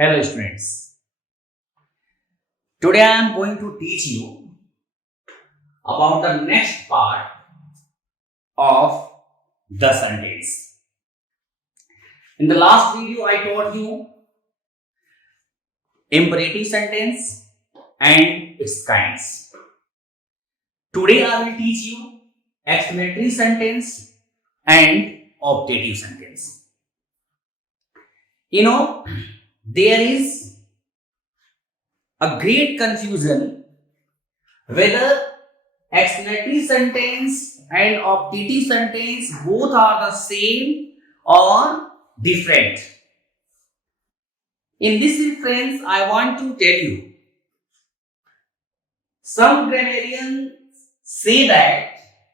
Hello students. Today I am going to teach you about the next part of the sentence. In the last video I taught you imperative sentence and its kinds. Today I will teach you exclamatory sentence and optative sentence. There is a great confusion whether exclamatory sentence and optative sentence both are the same or different. In this reference, I want to tell you some grammarians say that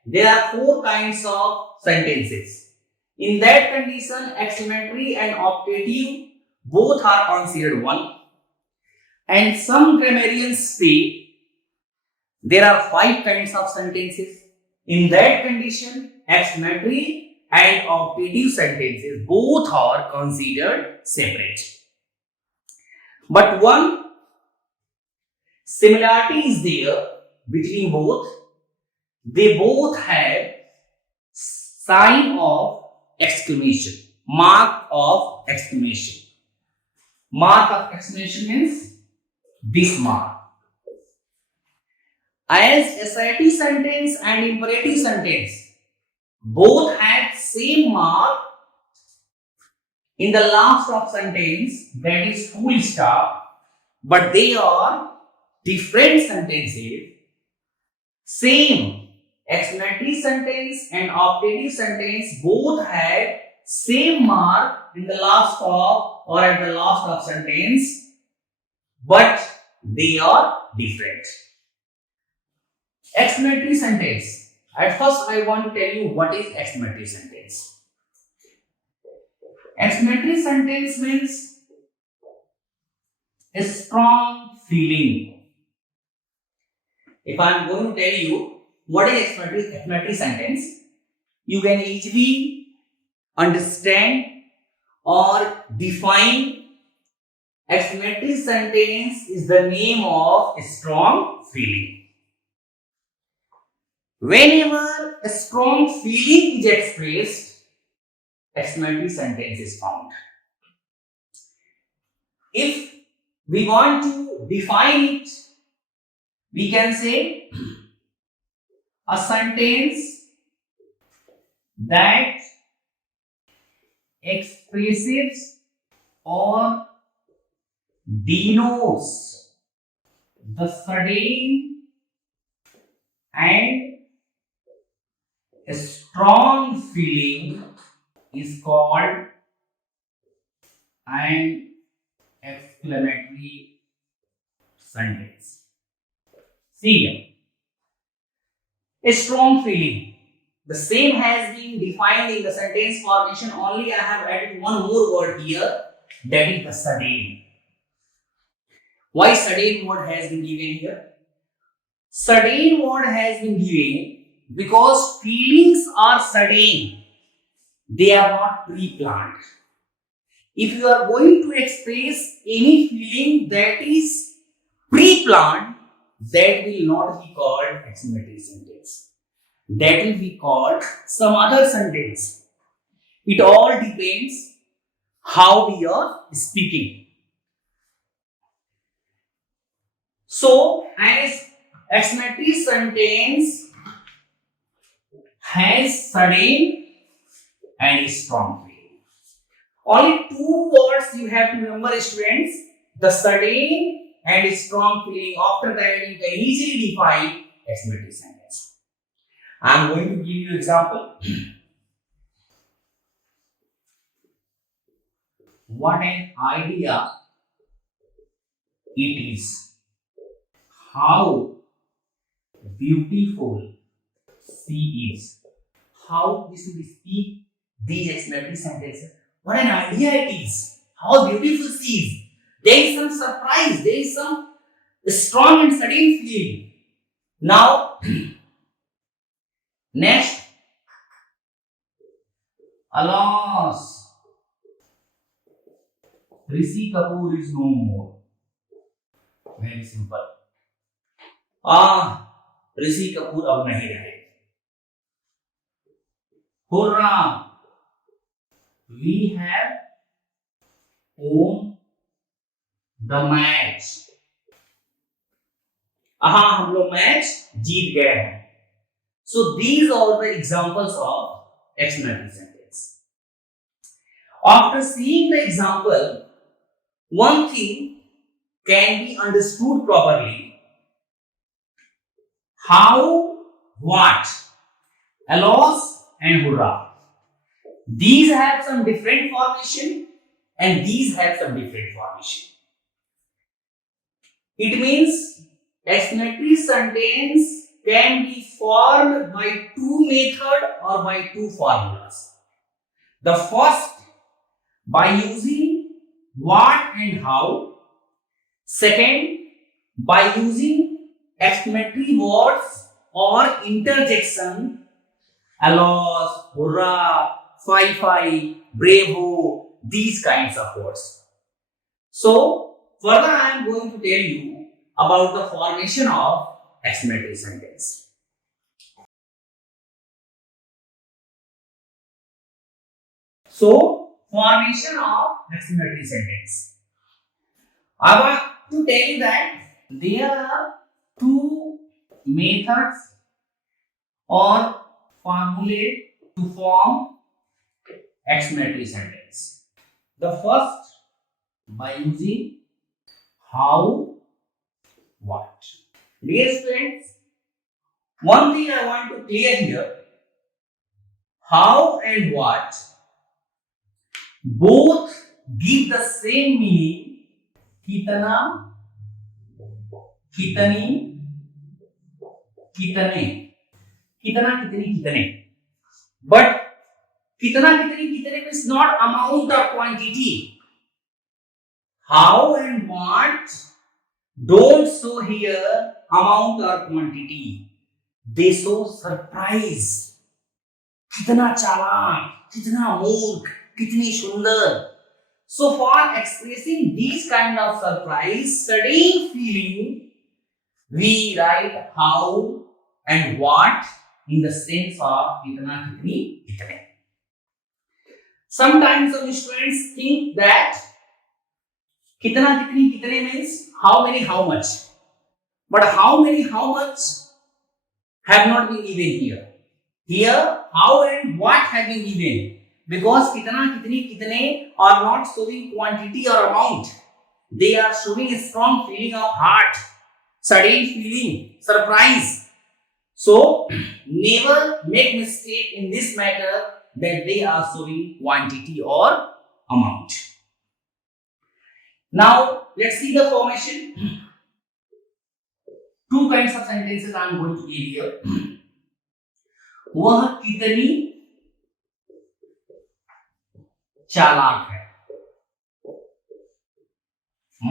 there are four kinds of sentences. In that condition, exclamatory and optative both are considered one. And some grammarians say there are five kinds of sentences. In that condition, exclamatory and optative sentences both are considered separate. But one similarity is there between both. They both have sign of exclamation, mark of exclamation. Mark of exclamation means this mark. As assertive sentence and imperative sentence both have same mark in the last of sentence, that is full stop, but they are different sentences. Same exclamatory sentence and optative sentence both have same mark in the last of or at the last of sentence, but they are different. Exclamatory sentence. At first, I want to tell you what is exclamatory sentence. Exclamatory sentence means a strong feeling. If I am going to tell you what is exclamatory sentence, you can easily understand or define. Exclamatory sentence is the name of a strong feeling. Whenever a strong feeling is expressed, exclamatory sentence is found. If we want to define it, we can say a sentence that expresses or denotes the sudden and a strong feeling is called an exclamatory sentence. See here. A strong feeling. The same has been defined in the sentence formation, only I have added one more word here, that is the sudden. Why sudden word has been given here? Sudden word has been given because feelings are sudden. They are not pre-planned. If you are going to express any feeling that is pre-planned, that will not be called exclamatory sentence. That will be called some other sentence. It all depends how we are speaking. So, as exclamatory sentence has sudden and strong feeling. Only two words you have to remember, students: the sudden and strong feeling. After that, you can easily define exclamatory sentence. I am going to give you an example. What an idea it is! How beautiful she is! How we should speak these exclamatory sentences. What an idea it is! How beautiful she is! There is some surprise, there is some strong and sudden feeling. Now, next, alas, Rishi Kapoor is no more. Very simple. Rishi Kapoor अब नहीं रहे. Hurrah! We have won the match. हम लोग match जीत गए हैं. So these are the examples of explanatory sentence. After seeing the example, one thing can be understood properly. How, what, alos and hurrah. These have some different formation and these have some different formation. It means explanatory sentence can be formed by two methods or by two formulas. The first, by using what and how. Second, by using exclamatory words or interjection, alos, hurrah, fie, bravo, these kinds of words. So, further I am going to tell you about the formation of explanatory sentence. So, formation of explanatory sentence. I want to tell you that there are two methods or formulae to form explanatory sentence. The first, by using how, what. Dear students, one thing I want to clear here, how and what both give the same meaning. कितना, कितनी, कितने, कितना, कितनी, कितने. But कितना, कितनी, कितने means not amount or quantity. How and what don't show here amount or quantity. They show surprise. कितना चालाक, कितना मूर्ख, कितनी सुंदर. So for expressing these kind of surprise, sudden feeling, we write how and what in the sense of kitna, kitni, kitne. Sometimes some students think that kitna, kitni, kitne means how many, how much. But how many, how much have not been given here. Here, how and what have been given. Because kitna, kitni, kitne are not showing quantity or amount. They are showing a strong feeling of heart, sudden feeling, surprise. So, never make mistake in this matter that they are showing quantity or amount. Now, let's see the formation. Two kinds of sentences I am going to give here. वह कितनी चालाक है.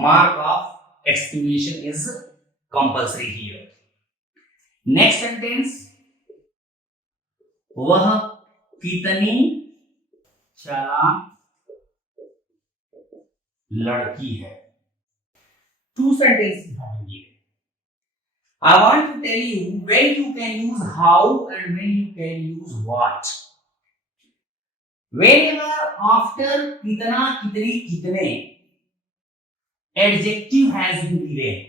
Mark of exclamation is compulsory here. Next sentence, वह कितनी चालाक लड़की है. Two sentences have been given. I want to tell you when you can use how and when you can use what. Whenever after kitna, kitni, kitne adjective has been given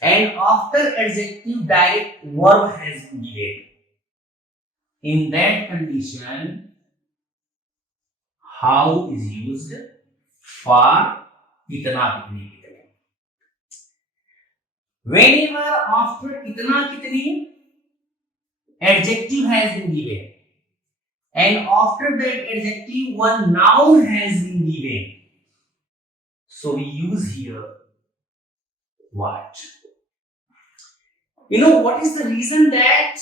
and after adjective direct verb has been given, in that condition how is used for kitna, kitni, kitne. Whenever after kitna, kitni adjective has been given and after that adjective one noun has been given, so we use here what. You know what is the reason that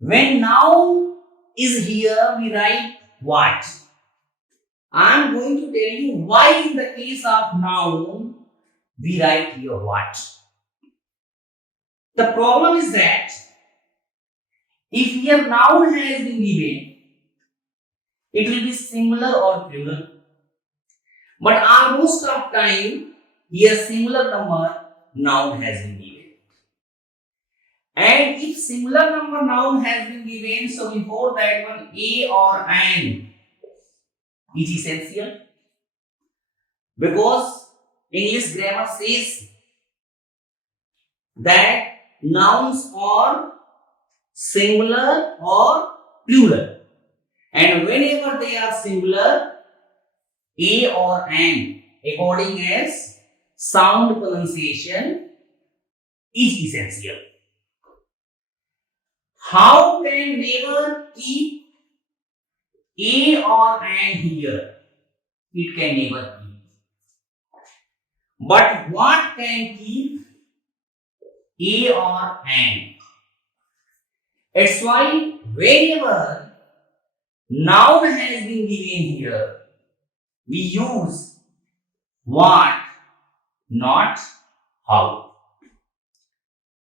when noun is here we write what? I am going to tell you why in the case of noun we write here what. The problem is that if here noun has been given, it will be singular or plural. But almost of time, here similar number noun has been given. And if similar number noun has been given, so before that one a or an is essential, because English grammar says that nouns are singular or plural, and whenever they are singular, a or an according as sound pronunciation is essential. How can never keep a or an here? It can never keep. But what can keep a or an? It's why whenever noun has been given here, we use what, not how.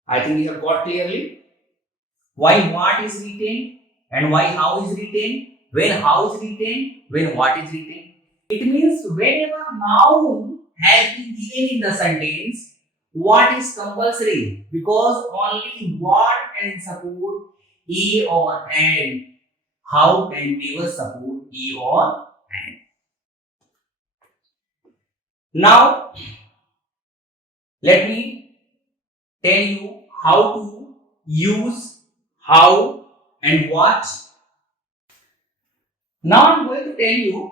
I think we have got clearly why what is written and why how is written, when how is written, when what is written. It means whenever noun has been given in the sentence, what is compulsory, because only what can support a or an. How can never support a or an. Now, let me tell you how to use how and what. Now I am going to tell you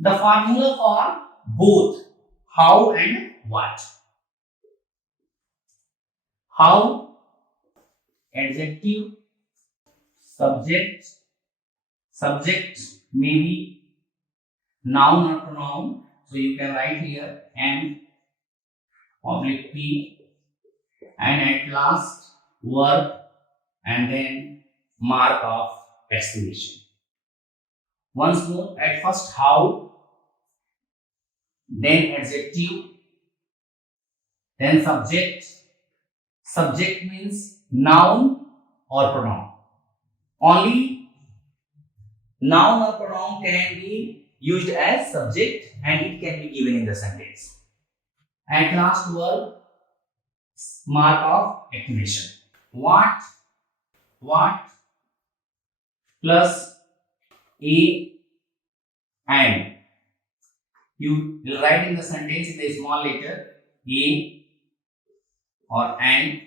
the formula for both how and what. How, adjective, subject, subject may be noun or pronoun, so you can write here M oblique P, and at last verb, and then mark of exclamation. Once more, at first how, then adjective, then subject. Subject means noun or pronoun. Only noun or pronoun can be used as subject and it can be given in the sentence. At last verb, mark of exclamation. What plus a and. You will write in the sentence in the small letter a or and.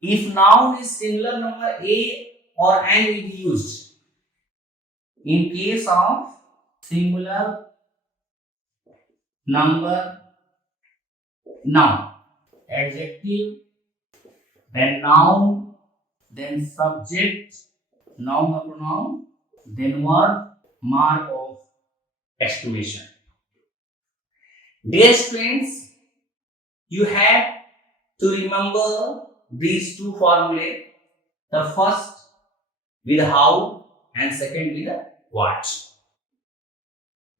If noun is singular number, a or and will be used. In case of singular number noun, adjective, then noun, then subject, noun or pronoun, then verb, mark of exclamation. Dear students, you have to remember these two formulae, the first with how and second with what.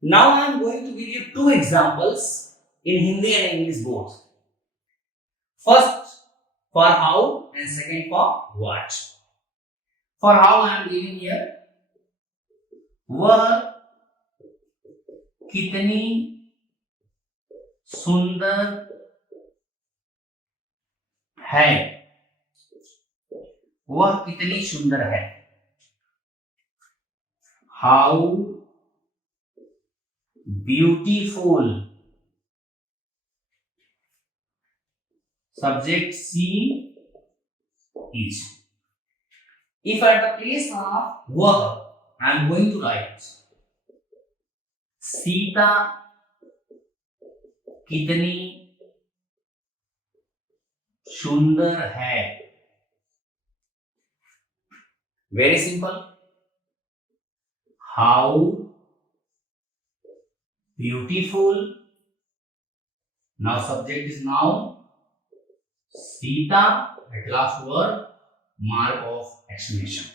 Now I am going to give you two examples in Hindi and English both. First for how and second for what. For how I am giving here, वह कितनी सुंदर है, वह कितनी सुंदर है. How beautiful. Subject C is. If at the place of वह I am going to write Sita कितनी सुंदर है. Very simple. How beautiful. Now subject is noun. Sita, at last word, mark of exclamation.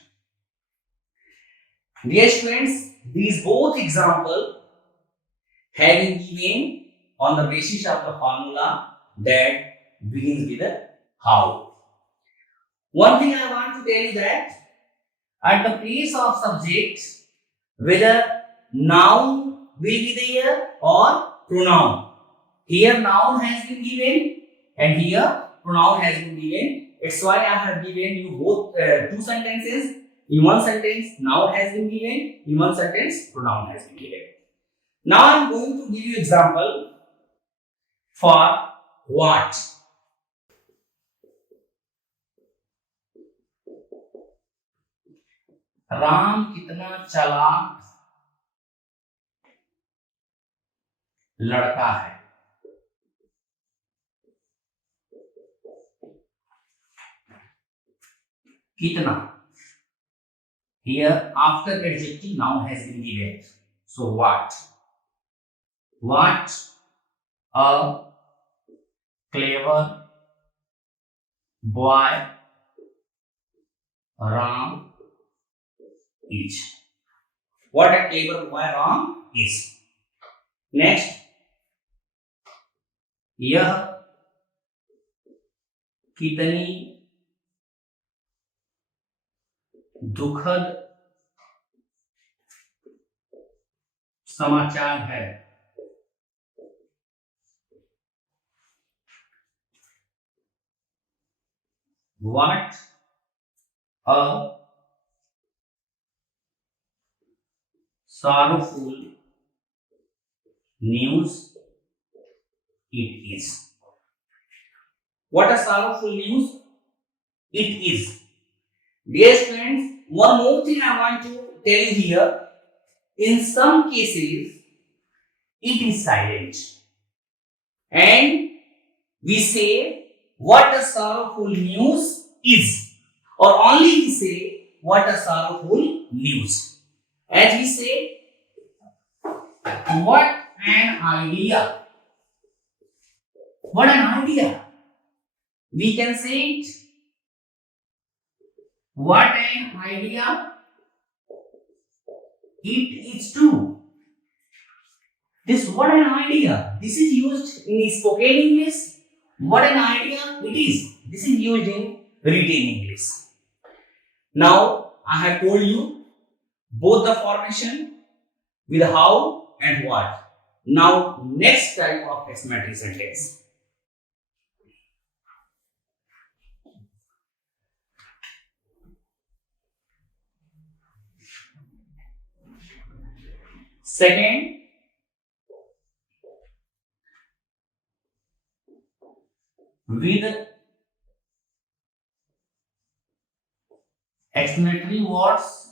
Dear students, these both examples have been given on the basis of the formula that begins with a how. One thing I want to tell you that at the place of subject, whether noun will be there or pronoun. Here noun has been given and here pronoun has been given. It's why I have given you both two sentences. In one sentence, noun has been given. In one sentence, pronoun has been given. Now I am going to give you example for what. Ram कितना चालाक लड़का है. कितना. Here after adjective noun has been given. So what? What a clever boy Ram is. What a clever boy Ram is. Next, यह कितनी दुखद समाचार है. What a sorrowful news it is. What a sorrowful news it is. Dear students, one more thing I want to tell you here. In some cases, it is silent. And we say, what a sorrowful news is. Or only we say, what a sorrowful news. As we say, what an idea. What an idea. We can say it. What an idea. It is true. This what an idea. This is used in spoken English. What an idea it is. This is used in written English. Now I have told you both the formation with how and what. Now next type of exclamatory sentence. Second, with explanatory words,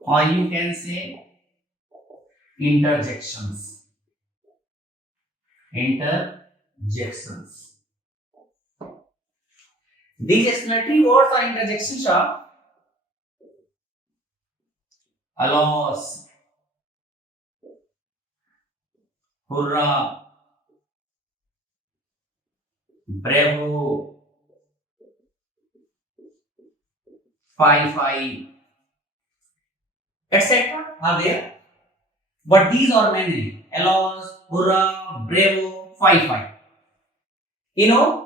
or you can say interjections. Interjections. These explanatory words or interjections are alas, hurrah, bravo, fi, etc. are there. But these are mainly alas, hurrah, bravo, fi. You know,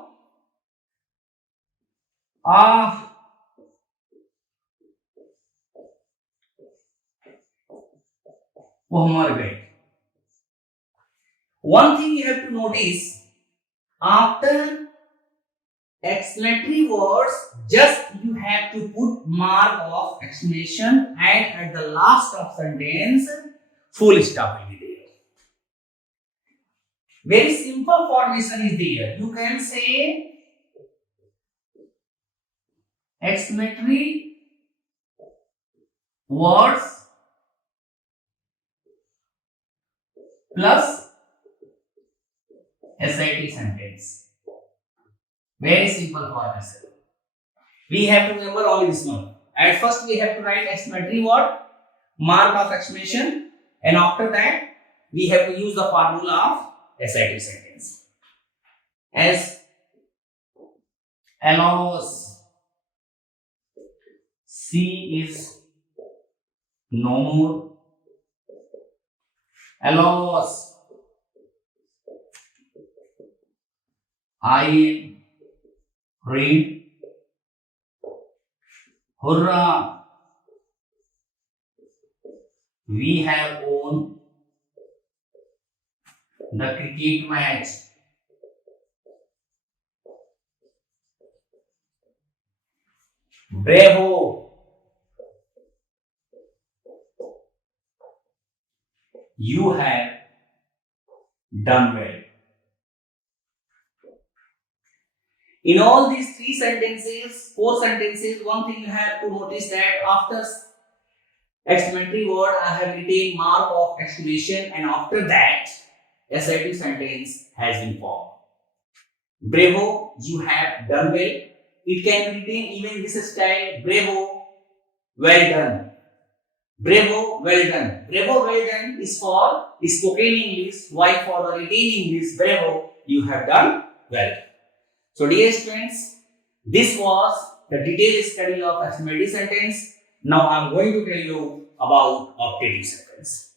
वो मर गए. One thing you have to notice, after explanatory words, just you have to put mark of exclamation and at the last of sentence, full stop will be there. Very simple formation is there. You can say explanatory words plus SIT sentence. Very simple formation. We have to remember only this one. At first we have to write exclamatory word, mark of exclamation, and after that we have to use the formula of SIT sentence. As alas, she is no more. Alas, I am read. Hurrah, We have won the cricket match. Bravo! You have done well. In all these four sentences, one thing you have to notice that after exclamatory word, I have retained mark of exclamation, and after that, assertive sentence has been formed. Bravo, you have done well. It can retain even this style. Bravo, well done. Bravo, well done. Bravo, well done is for spoken English, while for the retained English, bravo, you have done well. So, dear students, this was the detailed study of affirmative sentence. Now, I am going to tell you about optative sentence.